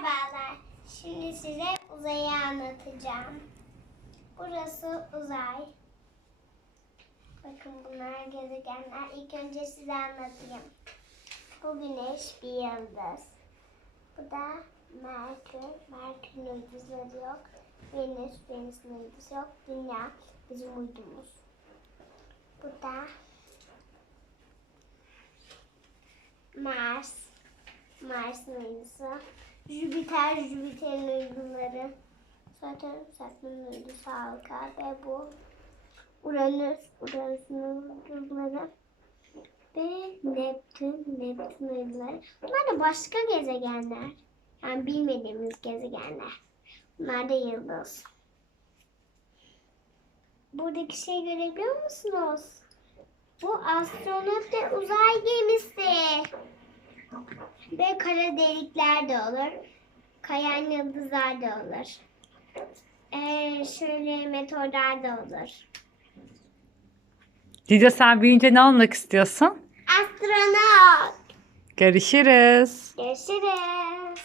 Merhabalar. Şimdi size uzayı anlatacağım. Burası uzay. Bakın bunlar gezegenler. İlk önce size anlatayım. Bu güneş bir yıldız. Bu da Merkür. Merkür'ün yıldızları yok. Venüs, Venüs'ün yıldızı yok. Dünya bizim uydumuz. Bu da Mars. Mars'ın uydusu. Jüpiter, Jüpiter'in uyduları. Zaten Satürn'ün uydusu Halka ve bu Uranüs, Uranüs'ün uyduları. Ve Neptün, Neptün uyduları. Bunlar da başka gezegenler. Yani bilmediğimiz gezegenler. Bunlar da yıldız. Buradaki şey görebiliyor musunuz? Bu astronot ve uzay gemisi. Ve kara delikler de olur. Kayan yıldızlar da olur. Ee, şöyle meteorlar da olur. Dido sen büyüyünce ne olmak istiyorsun? Astronot. Görüşürüz. Görüşürüz.